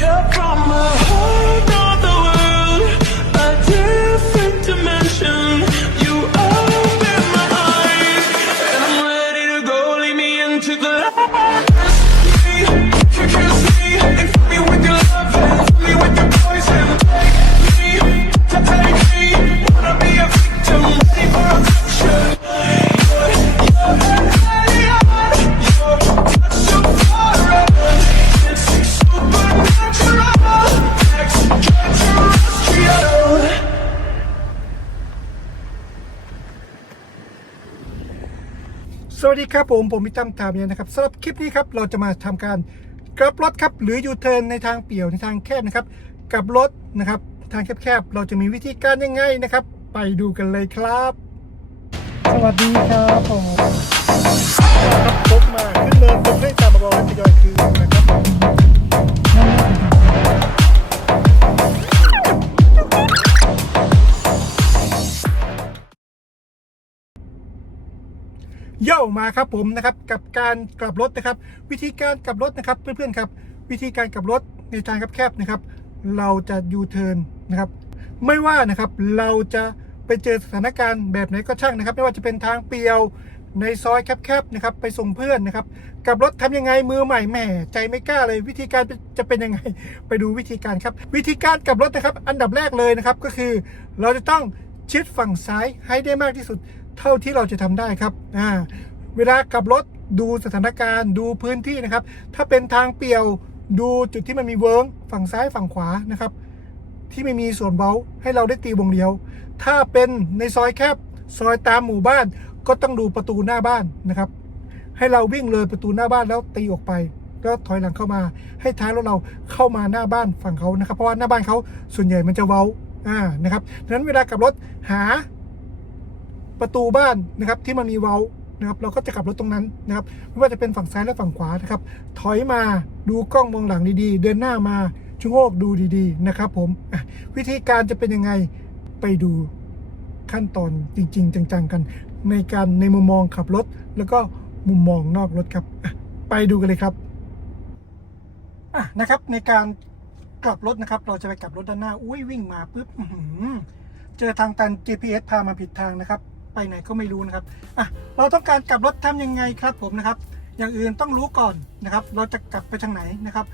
You're from วัสดีครับผมผมพิตั้มตามเนี่ยนะครับสำหรับคลิปนี้ครับเราจะมาทำการกลับรถครับหรือยูเทิร์นในทางเปี่ยวในทางแคบนะครับกลับรถนะครับทางแคบๆเราจะมีวิธีการยังไงนะครับ ไปดูกันเลยครับ สวัสดีครับผมครับพบมาขึ้นเนินตรงให้ตามมาบอกให้ทยอยคืน โย่มาครับผมนะครับกับการกลับรถนะครับ วิธีการกลับรถนะครับเพื่อนๆครับ วิธีการกลับรถในทางแคบๆนะครับ เราจะยูเทิร์นนะครับ ไม่ว่านะครับเราจะไปเจอสถานการณ์แบบไหนก็ช่างนะครับ ไม่ว่าจะเป็นทางเปียวในซอยแคบๆนะครับ ไปส่งเพื่อนนะครับกลับรถทำยังไงมือใหม่แหม่ใจไม่กล้าเลย วิธีการจะเป็นยังไงไปดูวิธีการครับ วิธีการกลับรถนะครับ อันดับแรกเลยนะครับก็คือ เราจะต้องชิดฝั่งซ้ายให้ได้มากที่สุด เท่าที่เราจะทำได้ครับอ่าเวลากลับรถดูสถานการณ์ดูพื้นที่นะครับ ถ้าเป็นทางเปี่ยวดูจุดที่มันมีเวิร์งฝั่งซ้ายฝั่งขวานะครับ ที่ไม่มีส่วนเบาให้เราได้ตีวงเดียว ถ้าเป็นในซอยแคบซอยตามหมู่บ้านก็ต้องดูประตูหน้าบ้านนะครับ ให้เราวิ่งเลยประตูหน้าบ้านแล้วตีออกไปแล้วถอยหลังเข้ามา ให้ท้ายรถเราเข้ามาหน้าบ้านฝั่งเขานะครับ เพราะว่าหน้าบ้านเขาส่วนใหญ่มันจะเว้าอ่านะครับดังนั้นเวลากับรถหา ประตูบ้านนะครับที่มันมีเว้านะครับเราก็จะกลับรถตรงนั้นนะครับไม่ว่าจะเป็นฝั่งซ้ายและฝั่งขวานะครับถอยมาดูกล้องมองหลังดีๆ เดินหน้ามาชะโงกดูดีๆนะครับผมวิธีการจะเป็นยังไงไปดูขั้นตอนจริง ๆ จังๆกัน ในการในมุมมองขับรถ แล้วก็มุมมองนอกรถครับ ไปดูกันเลยครับะนะครับในการกลับรถนะครับ เราจะไปกลับรถด้านหน้าอุ้ยวิ่งมาปุ๊บเจอทางตัน GPS พามาผิดทางนะครับ ไปไหนก็ไม่รู้นะครับอะเราต้องการกลับรถทำยังไงครับผมนะครับ อย่างอื่นต้องรู้ก่อนนะครับ เราจะกลับไปทางไหนนะครับ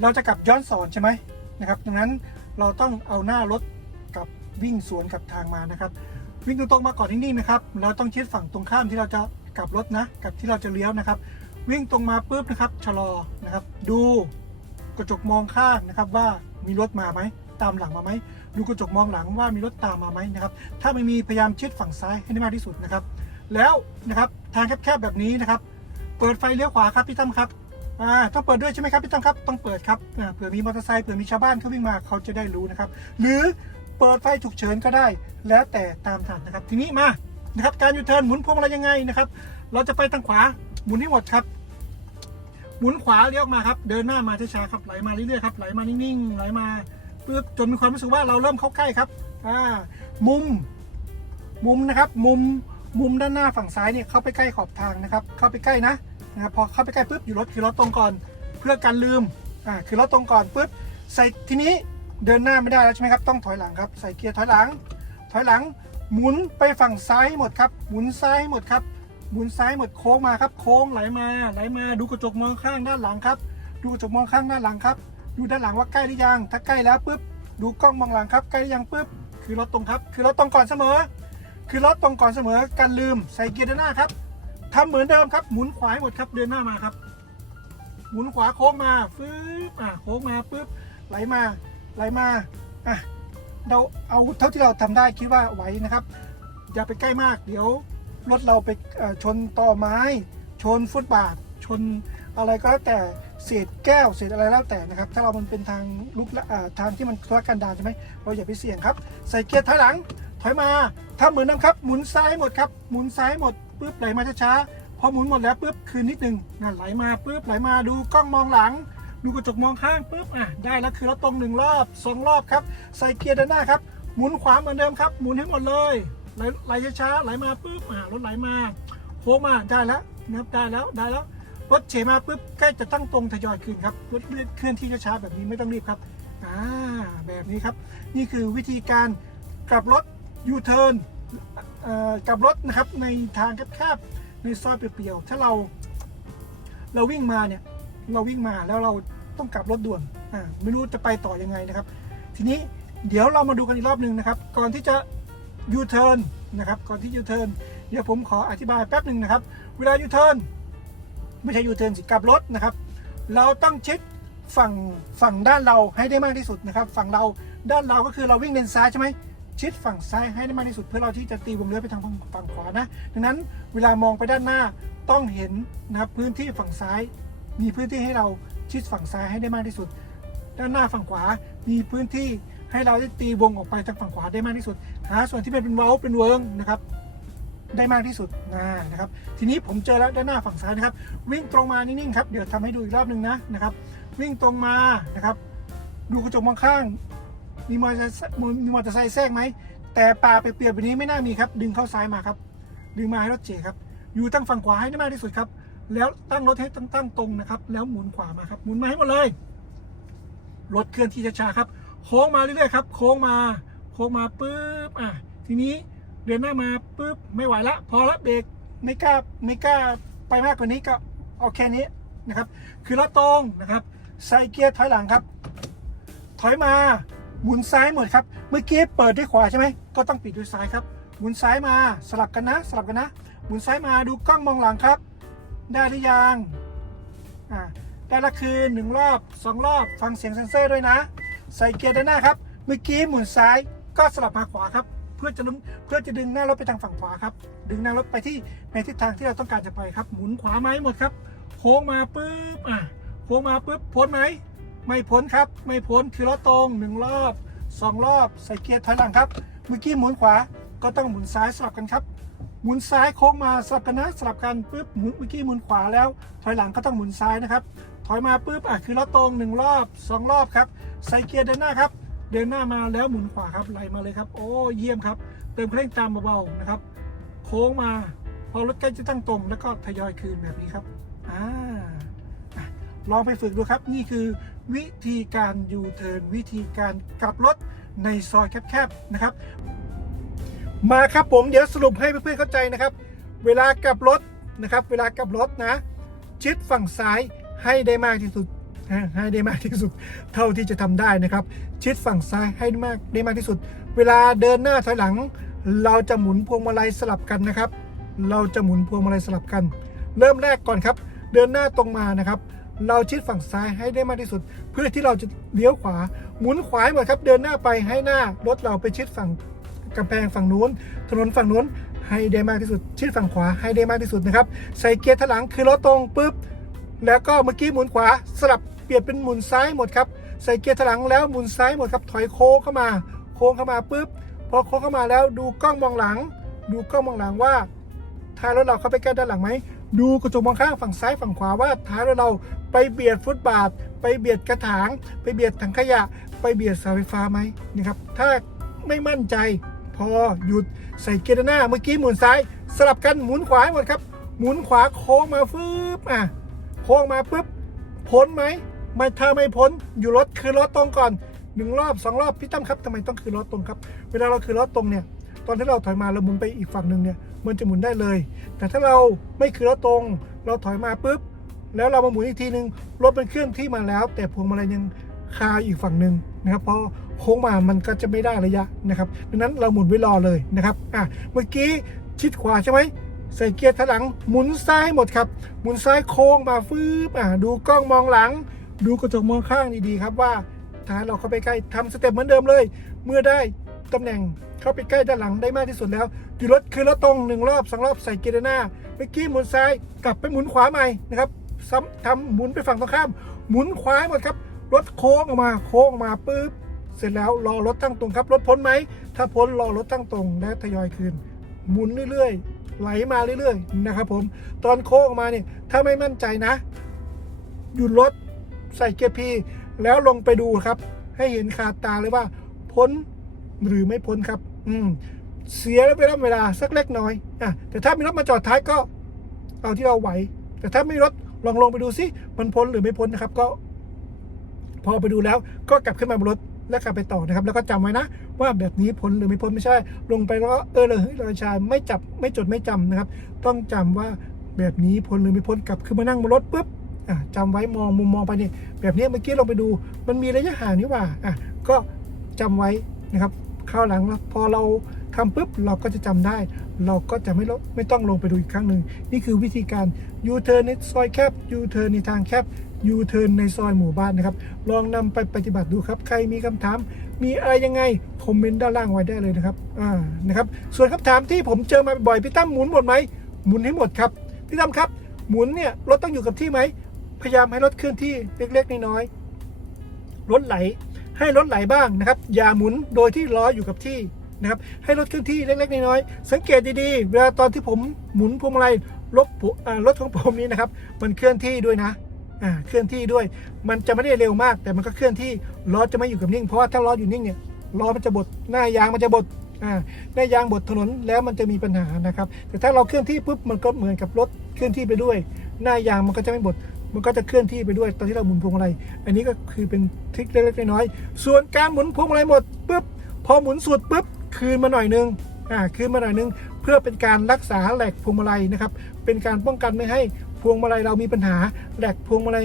เราจะกลับย้อนสอนใช่ไหมนะครับ ดังนั้นเราต้องเอาหน้ารถกลับวิ่งสวนกับทางมานะครับ วิ่งตรงๆมาก่อนนิ่งๆนะครับ เราต้องชิดฝั่งตรงข้ามที่เราจะกลับรถนะกับที่เราจะเลี้ยวนะครับ วิ่งตรงมาปุ๊บนะครับชะลอนะครับ ดูกระจกมองข้างนะครับว่ามีรถมาไหมตามหลังมาไหม ดูกระจกมองหลังว่ามีรถตามมาไหมนะครับ ถ้าไม่มีพยายามชิดฝั่งซ้ายให้ได้มากที่สุดนะครับ แล้วนะครับทางแคบๆแบบนี้นะครับ เปิดไฟเลี้ยวขวาครับพี่ตั้มครับอ่าต้องเปิดด้วยใช่ไหมครับพี่ตั้มครับ ต้องเปิดครับเผื่อมีมอเตอร์ไซค์เผื่อมีชาวบ้านเขาวิ่งมาเขาจะได้รู้นะครับ หรือเปิดไฟฉุกเฉินก็ได้ แล้วแต่ตามถนัดนะครับ ทีนี้มานะครับ การยูเทิร์นหมุนพวงมาลัยยังไงนะครับ เราจะไปทางขวาหมุนให้หมดครับหมุนขวาเลี้ยวมาครับ เดินหน้ามาช้าๆครับไหลมาเรื่อยๆครับไหลมานิ่งๆไหลมา ปึ๊บจนมีความรู้สึกว่าเราเริ่มเข้าใกล้ครับอ่ามุม มุมนะครับ มุมมุมด้านหน้าฝั่งซ้ายเนี่ยเข้าไปใกล้ขอบทางนะครับ เข้าไปใกล้นะนะครับพอเข้าไปใกล้ปุ๊บอยู่รถคือรถตรงก่อน เพื่อการลืมอ่าคือรถตรงก่อนปุ๊บใส่ทีนี้เดินหน้าไม่ได้แล้วใช่ไหมครับต้องถอยหลังครับใส่เกียร์ถอยหลัง ถอยหลังหมุนไปฝั่งซ้ายหมดครับ หมุนซ้ายให้หมดครับ หมุนซ้ายหมดโค้งมาครับ โค้งไหลมาไหลมาดูกระจกมองข้างด้านหลังครับ ดูกระจกมองข้างด้านหลังครับ ดูด้านหลังว่าใกล้หรือยัง ถ้าใกล้แล้วปุ๊บดูกล้องมองหลังครับใกล้หรือยังปุ๊บคือรถตรงครับ คือรถตรงก่อนเสมอ คือรถตรงก่อนเสมอการลืมใส่เกียร์เดินหน้าครับทำเหมือนเดิมครับหมุนขวาหมดครับเดินหน้ามาครับ หมุนขวาโค้งมาฟืบอะโค้งมาปุ๊บไหลมาไหลมาอะเราเอาเท่าที่เราทำได้คิดว่าไหวนะครับ อย่าไปใกล้มาก เดี๋ยวรถเราไปชนต่อไม้ ชนฟุตบาทชน อะไรก็แล้วแต่เศษแก้วเศษอะไรแล้วแต่นะครับ ถ้าเรามันเป็นทางลุกทางที่มันทุรกันดารใช่ไหมเราอย่าไปเสี่ยงครับ ใส่เกียร์ถอยหลัง ถอยมาทำเหมือนเดิมครับ หมุนซ้ายหมดครับ หมุนซ้ายหมดปุ๊บไหลมาช้าๆ พอหมุนหมดแล้วปุ๊บคืนนิดนึงนั่นไหลมาปุ๊บไหลมาดูกล้องมองหลัง ดูกระจกมองข้างปุ๊บอะได้แล้วคือเรถตรงหนึ่งรอบสองรอบครับ ใส่เกียร์ด้านหน้าครับ หมุนขวาเหมือนเดิมครับ หมุนให้หมดเลยไหลไหลช้าๆไหลมาปุ๊บอ่ารถไหลมาโค้งมาได้แล้วนะครับได้แล้วได้แล้ว รถเฉมาปุ๊บใกล้จะตั้งตรงทยอยคืนครับรถเคลื่อนที่ช้าๆแบบนี้ไม่ต้องรีบครับอ่าแบบนี้ครับ นี่คือวิธีการกลับรถยูเทิร์นกลับรถนะครับในทางแคบๆในซอยเปลี่ยวๆถ้าเรา เราวิ่งมาเนี่ยเราวิ่งมาแล้วเราต้องกลับรถด่วนอ่าไม่รู้จะไปต่อยังไงนะครับ ทีนี้เดี๋ยวเรามาดูกันอีกรอบหนึ่งนะครับ ก่อนที่จะยูเทิร์นนะครับ ก่อนที่ยูเทิร์นเดี๋ยวผมขออธิบายแป๊บหนึ่งนะครับ เวลายูเทิร์น ไม่ใช่ยูเทิร์นสิกลับรถนะครับ เราต้องเช็คฝั่งฝั่งด้านเราให้ได้มากที่สุดนะครับ ฝั่งเราด้านเราก็คือเราวิ่งเลนซ้ายใช่ไหมชิดฝั่งซ้ายให้ได้มากที่สุดเพื่อเราที่จะตีวงเลี้ยวไปทางฝั่งฝั่งขวานะดังนั้นเวลามองไปด้านหน้าต้องเห็นนะครับพื้นที่ฝั่งซ้าย มีพื้นที่ให้เราชิดฝั่งซ้ายให้ได้มากที่สุด ด้านหน้าฝั่งขวา มีพื้นที่ให้เราได้ตีวงออกไปทางฝั่งขวาได้มากที่สุดหาส่วนที่เป็นเป็นเว้าเป็นเวิงนะครับ ได้มากที่สุดนะนะครับ ทีนี้ผมเจอแล้วด้านหน้าฝั่งซ้ายนะครับ วิ่งตรงมานิ่งๆครับเดี๋ยวทำให้ดูอีกรอบหนึ่งนะนะครับ วิ่งตรงมานะครับดูกระจกมองข้าง มีมอเตอร์ไซค์มีมอเตอร์ไซค์แทรกไหมแต่ป่าไปเปรียบแบบนี้ไม่น่ามีครับ ดึงเข้าซ้ายมาครับดึงมาให้รถเจครับ อยู่ตั้งฝั่งขวาให้ได้มากที่สุดครับ แล้วตั้งรถให้ตั้งตั้งตรงนะครับ แล้วหมุนขวามาครับหมุนมาให้หมดเลยรถเคลื่อนที่ช้าๆครับ โค้งมาเรื่อยๆครับ โค้งมา โค้งมาปุ๊บอะทีนี้ เดินหน้ามาปุ๊บไม่ไหวละ พอละเบรกไม่กล้าไม่กล้าไปมากกว่านี้ก็เอาแค่นี้นะครับ คือรถตรงนะครับ ใส่เกียร์ถอยหลังครับ ถอยมาหมุนซ้ายหมดครับ เมื่อกี้เปิดด้วยขวาใช่ไหมก็ต้องปิดด้วยซ้ายครับ หมุนซ้ายมาสลับกันนะ สลับกันนะ หมุนซ้ายมาดูกล้องมองหลังครับ ได้หรือยังอ่าได้ละคือหนึ่งรอบสองรอบฟังเสียงเซนเซอร์ด้วยนะ ใส่เกียร์ด้านหน้าครับ เมื่อกี้หมุนซ้ายก็สลับมาขวาครับ เพื่อจะดึงเพื่อจะดึงหน้ารถไปทางฝั่งขวาครับ ดึงหน้ารถไปที่ในทิศทางที่เราต้องการจะไปครับ หมุนขวามาให้หมดครับ โค้งมาปุ๊บอะโค้งมาปุ๊บพ้นไหมไม่พ้นครับ ไม่พ้นคือรถตรงหนึ่งรอบสองรอบใส่เกียร์ถอยหลังครับ เมื่อกี้หมุนขวาก็ต้องหมุนซ้ายสลับกันครับ หมุนซ้ายโค้งมาสลับกันนะสลับกันปุ๊บหมุนเมื่อกี้หมุนขวาแล้ว ถอยหลังก็ต้องหมุนซ้ายนะครับ ถอยมาปุ๊บอะคือรถตรงหนึ่งรอบสองรอบครับ ใส่เกียร์เดินหน้าครับ เดินหน้ามาแล้วหมุนขวาครับไหลมาเลยครับ โอ้เยี่ยมครับ เติมเคร่งตามเบาๆนะครับ โค้งมา พอรถใกล้จะตั้งตรงแล้วก็ทยอยคืนแบบนี้ครับอ่าลองไปฝึกดูครับ นี่คือวิธีการยูเทิร์นวิธีการกลับรถในซอยแคบๆนะครับ มาครับผมเดี๋ยวสรุปให้เพื่อนๆเข้าใจนะครับ เวลากลับรถนะครับ เวลากลับรถนะ ชิดฝั่งซ้ายให้ได้มากที่สุด ให้ได้มากที่สุดเท่าที่จะทำได้นะครับ ชิดฝั่งซ้ายให้ได้มากได้มากที่สุด เวลาเดินหน้าถอยหลัง เราจะหมุนพวงมาลัยสลับกันนะครับ เราจะหมุนพวงมาลัยสลับกัน เริ่มแรกก่อนครับ เดินหน้าตรงมานะครับ เราชิดฝั่งซ้ายให้ได้มากที่สุด เพื่อที่เราจะเลี้ยวขวา หมุนขวาหมดครับ เดินหน้าไปให้หน้ารถเราไปชิดฝั่งกำแพงฝั่งนู้น ถนนฝั่งนู้นให้ได้มากที่สุด ชิดฝั่งขวาให้ได้มากที่สุดนะครับ ใส่เกียร์ถลังคือรถตรงปุ๊บ แล้วก็เมื่อกี้หมุนขวาสลับ เปลี่ยนเป็นหมุนซ้ายหมดครับใส่เกียร์ถลังแล้วหมุนซ้ายหมดครับถอยโค้งเข้ามา โค้งเข้ามาปุ๊บพอโค้งเข้ามาแล้วดูกล้องมองหลัง ดูกล้องมองหลังว่าท้ายรถเราเข้าไปใกล้ด้านหลังไหมดูกระจกมองข้างฝั่งซ้ายฝั่งขวาว่าท้ายรถเราไปเบียดฟุตบาท ไปเบียดกระถาง ไปเบียดถังขยะ ไปเบียดเสาไฟฟ้าไหมนะครับถ้าไม่มั่นใจ พอหยุดใส่เกียร์หน้าเมื่อกี้หมุนซ้าย สลับกันหมุนขวาหมดครับหมุนขวาโค้งมาฟึบอะโค้งมาปุ๊บพ้นไหม ไม่ถ้าไม่พ้นอยู่รถคือรถตรงก่อนหนึ่งรอบสองรอบพี่ตั้มครับทำไมต้องคือรถตรงครับ เวลาเราคือรถตรงเนี่ย ตอนที่เราถอยมาเราหมุนไปอีกฝั่งหนึ่งเนี่ยมันจะหมุนได้เลย แต่ถ้าเราไม่คือรถตรง เราถอยมาปุ๊บแล้วเรามาหมุนอีกทีนึงรถมันเคลื่อนที่มาแล้ว แต่พวงมาลัยยังคาอีกฝั่งหนึ่งนะครับพอโค้งมามันก็จะไม่ได้ระยะนะครับดังนั้นเราหมุนไว้รอเลยนะครับอะเมื่อกี้ชิดขวาใช่ไหมใส่เกียร์ถลังหมุนซ้ายหมดครับ หมุนซ้ายโค้งมาฟืบอะดูกล้องมองหลัง ดูกระจกมองข้างดีๆครับว่าท้ายเราเข้าไปใกล้ทำสเต็ปเหมือนเดิมเลย เมื่อได้ตำแหน่งเข้าไปใกล้ด้านหลังได้มากที่สุดแล้วอยู่รถคือรถตรงหนึ่งรอบสองรอบใส่เกียร์หน้าเมื่อกี้หมุนซ้ายกลับไปหมุนขวาใหม่นะครับซ้ำทำหมุนไปฝั่งตรงข้าม หมุนขวาหมดครับรถโค้งออกมาโค้งออกมาปุ๊บเสร็จแล้วรอรถตั้งตรงครับรถพ้นไหมถ้าพ้นรอรถตั้งตรงและทยอยคืน หมุนเรื่อยๆ ไหลมาเรื่อยๆนะครับผมตอนโค้งออกมาเนี่ยถ้าไม่มั่นใจนะ หยุดรถ ใส่เกียร์พีแล้วลงไปดูครับ ให้เห็นคาตาเลยว่า พ้นหรือไม่พ้นครับ อืมเสียเวลาเวลาสักเล็กน้อยอะแต่ถ้ามีรถมาจอดท้ายก็ เอาที่เราไหว แต่ถ้าไม่มีรถลองลงไปดูซิมันพ้นหรือไม่พ้นนะครับ ก็ พอไปดูแล้วก็กลับขึ้นมาบนรถแล้วขับไปต่อนะครับ แล้วก็จำไว้นะ ว่าแบบนี้พ้นหรือไม่พ้นไม่ใช่ ลงไปแล้วก็เออเลยราชาไม่จับไม่จดไม่จำนะครับ ต้องจำว่าแบบนี้พ้นหรือไม่พ้นกลับขึ้นมานั่งบนรถปุ๊บ จำไว้มองมุมมองไปนี่แบบนี้เมื่อกี้เราไปดู มันมีระยะห่างนี่ว่าอะก็จำไว้นะครับคราวหลังพอเราทำปุ๊บเราก็จะจำได้ เราก็จะไม่ลไม่ต้องลงไปดูอีกครั้งหนึ่งนี่คือวิธีการยูเทิร์นในซอยแคบยูเทิร์นในทางแคบยูเทิร์นในซอยหมู่บ้านนะครับ ลองนำไปปฏิบัติดูครับ ใครมีคำถาม มีอะไรยังไง คอมเมนต์ด้านล่างไว้ได้เลยนะครับ อ่า นะครับ ส่วนคำถามที่ผมเจอมาบ่อยพี่ตั้มหมุนหมดไหม หมุนให้หมดครับ พี่ตั้มครับ หมุนเนี่ยรถต้องอยู่กับที่ไหม พยายามให้รถเคลื่อนที่เล็กๆน้อยๆรถไหลให้รถไหลบ้างนะครับ อย่าหมุนโดยที่ล้ออยู่กับที่นะครับ ให้รถเคลื่อนที่เล็กๆน้อยๆสังเกตดีๆ เวลาตอนที่ผมหมุนพวงมาลัยรถรถของผมนี้นะครับ มันเคลื่อนที่ด้วยนะอ่าเคลื่อนที่ด้วย มันจะไม่ได้เร็วมาก แต่มันก็เคลื่อนที่ล้อจะไม่อยู่กับนิ่ง เพราะว่าถ้าล้ออยู่นิ่งเนี่ยล้อมันจะบดหน้ายางมันจะบดอ่าหน้ายางบดถนนแล้วมันจะมีปัญหานะครับ แต่ถ้าเราเคลื่อนที่ปุ๊บมันก็เหมือนกับรถเคลื่อนที่ไปด้วย หน้ายางมันก็จะไม่บด มันก็จะเคลื่อนที่ไปด้วยตอนที่เราหมุนพวงมาลัยอันนี้ก็คือเป็นทริคเล็กๆน้อยๆส่วนการหมุนพวงมาลัยหมดปุ๊บพอหมุนสุดปุ๊บคืนมาหน่อยนึงอ่าคืนมาหน่อยนึง เพื่อเป็นการรักษาแหลกพวงมาลัยนะครับเป็นการป้องกันไม่ให้พวงมาลัยเรามีปัญหาแหลกพวงมาลัย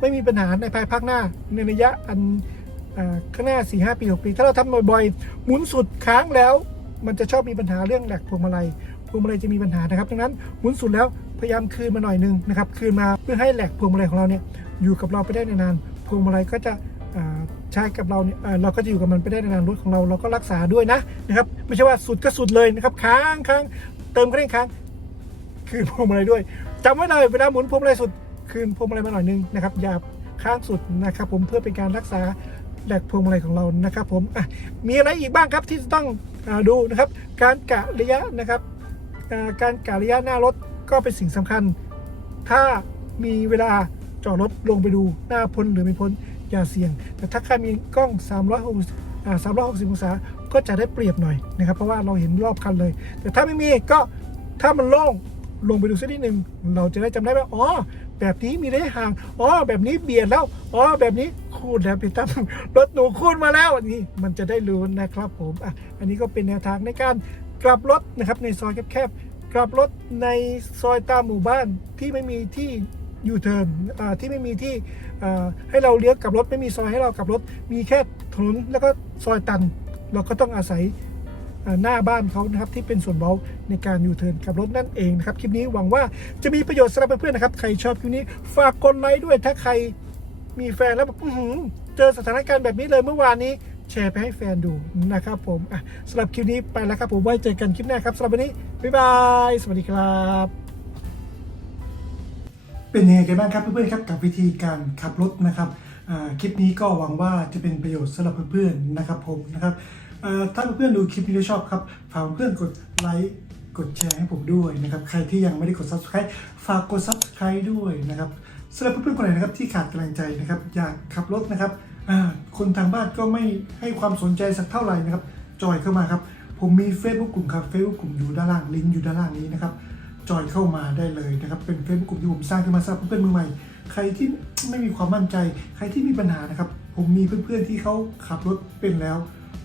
ไม่มีปัญหาในภายภาคหน้าในระยะอันข้างหน้า 4 5 ปี 6 ปี ถ้าเราทำบ่อยๆ หมุนสุดค้างแล้ว มันจะชอบมีปัญหาเรื่องแหลกพวงมาลัย พวงมาลัยจะมีปัญหานะครับ ดังนั้นหมุนสุดแล้ว พยายามคืนมาหน่อยนึงนะครับคืนมาเพื่อให้แหลกพวงมาลัยของเราเนี่ยอยู่กับเราไปได้นานๆพวงมาลัยก็จะใช้กับเราเนี่ยเราก็จะอยู่กับมันไปได้นานรถของเราเราก็รักษาด้วยนะนะครับไม่ใช่ว่าสุดก็สุดเลยนะครับค้างค้างเติมก็เร่งค้างคืนพวงมาลัยด้วยจำไว้เลยเวลาหมุนพวงมาลัยสุดคืนพวงมาลัยมาหน่อยนึงนะครับอย่าค้างสุดนะครับ ผมเพื่อเป็นการรักษาแหลกพวงมาลัยของเรานะครับผมมีอะไรอีกบ้างครับที่ต้องอดูนะครับ การกะระยะนะครับการกะระยะหน้ารถ ก็เป็นสิ่งสำคัญ ถ้ามีเวลาจอดรถลงไปดูหน้าพ้นหรือไม่พ้นอย่าเสี่ยง แต่ถ้าใครมีกล้อง 360อ่า360 องศา ก็จะได้เปรียบหน่อยนะครับ เพราะว่าเราเห็นรอบคันเลย แต่ถ้าไม่มีก็ถ้ามันโล่งลงไปดูสักนิดหนึ่งเราจะได้จำได้ว่าอ๋อ แบบนี้มีระยะห่าง อ๋อ แบบนี้เบียดแล้ว อ๋อ แบบนี้คูดแล้วพี่ตั้มรถหนูคูดมาแล้วนี่มันจะได้รู้นะครับผมอะอันนี้ก็เป็นแนวทางในการกลับรถนะครับในซอยแคบๆ กลับรถในซอยตามหมู่บ้านที่ไม่มีที่ยูเทิร์นที่ไม่มีที่ให้เราเลี้ยวกลับรถไม่มีซอยให้เรากลับรถ มีแค่ถนนแล้วก็ซอยตัน เราก็ต้องอาศัยหน้าบ้านเขานะครับที่เป็นส่วนเบาในการยูเทิร์นขับรถนั่นเองนะครับ คลิปนี้หวังว่าจะมีประโยชน์สำหรับเพื่อนๆนะครับ ใครชอบคลิปนี้ฝากกดไลค์ด้วยถ้าใครมีแฟนแล้วแบบเจอสถานการณ์แบบนี้เลยเมื่อวานนี้ แชร์ไปให้แฟนดูนะครับผมสำหรับคลิปนี้ไปแล้วครับผมไว้เจอกันคลิปหน้าครับสำหรับวันนี้ บ๊ายบาย สวัสดีครับ เป็นยังไงกันบ้างครับเพื่อนๆครับกับวิธีการขับรถนะครับคลิปนี้ก็หวังว่าจะเป็นประโยชน์สำหรับเพื่อนๆนะครับผมนะครับถ้าเพื่อนๆดูคลิปนี้แล้วชอบครับฝากเพื่อนๆกดไลค์กดแชร์ให้ผมด้วยนะครับ ใครที่ยังไม่ได้กด subscribe ฝากกด subscribe ด้วยนะครับสำหรับเพื่อนๆคนไหนนะครับที่ขาดกำลังใจนะครับ อยากขับรถนะครับ คนทางบ้านก็ไม่ให้ความสนใจสักเท่าไหร่นะครับ จอยเข้ามาครับ ผมมี Facebook กลุ่มครับ Facebook กลุ่มอยู่ด้านล่างลิงก์อยู่ด้านล่างนี้นะครับ จอยเข้ามาได้เลยนะครับ เป็นเฟซบุ๊กกลุ่มที่ผมสร้างขึ้นมาสำหรับเพื่อนมือใหม่ ใครที่ไม่มีความมั่นใจ ใครที่มีปัญหานะครับ ผมมีเพื่อนๆที่เขาขับรถเป็นแล้ว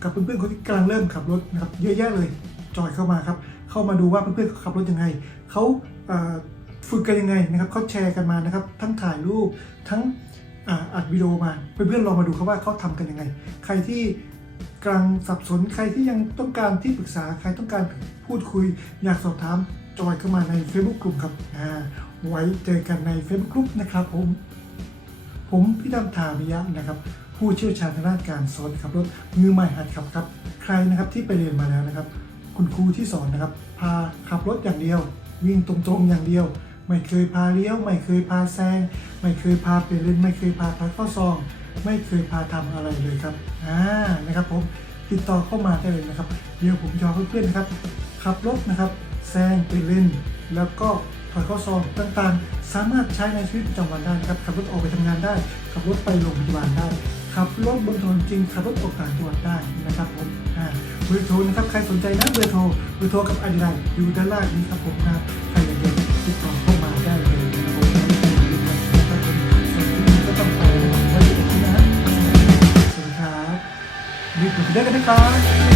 กับเพื่อนๆคนที่กำลังเริ่มขับรถนะครับ เยอะแยะเลย จอยเข้ามาครับ เข้ามาดูว่าเพื่อนๆขาขับรถยังไงเขาฝึกกันยังไงนะครับเขาแชร์กันมานะครับ ทั้งถ่ายรูป ทั้ง อ่าอัดวิดีโอมาเพื่อนๆลองมาดูครับว่าเขาทำกันยังไง ใครที่กำลังสับสนใครที่ยังต้องการที่ปรึกษาใครต้องการพูดคุย อยากสอบถามจอยเข้ามาใน Facebook กลุ่มครับอ่าไว้เจอกันใน Facebook กลุ่มนะครับผม ผมพี่ดำทามิยะนะครับ ผู้เชี่ยวชาญทางด้านการสอนขับรถมือใหม่หัดขับครับ ใครนะครับที่ไปเรียนมาแล้วนะครับ คุณครูที่สอนนะครับ พาขับรถอย่างเดียว วิ่งตรงๆอย่างเดียว ไม่เคยพาเลี้ยว ไม่เคยพาแซง ไม่เคยพาเปลี่ยนเลนไม่เคยพาพัดข้อซอง ไม่เคยพาทำอะไรเลยครับอ่านะครับผมติดต่อเข้ามาได้เลยนะครับ เดี๋ยวผมจะเอาเพื่อนๆนะครับ ขับรถนะครับแซงไปเล่นแล้วก็ถอยข้อซองต่างๆ สามารถใช้ในชีวิตประจำวันได้นะครับขับรถออกไปทำงานได้ ขับรถไปโรงพยาบาลได้ ขับรถบนถนนจริง ขับรถออกต่างจังหวัดได้นะครับผมอ่าเบอร์โทรนะครับ ใครสนใจนะเบอร์โทร เบอร์โทรกับอดีไลน์อยู่ด้านล่างนี้ครับผมนะ รีบก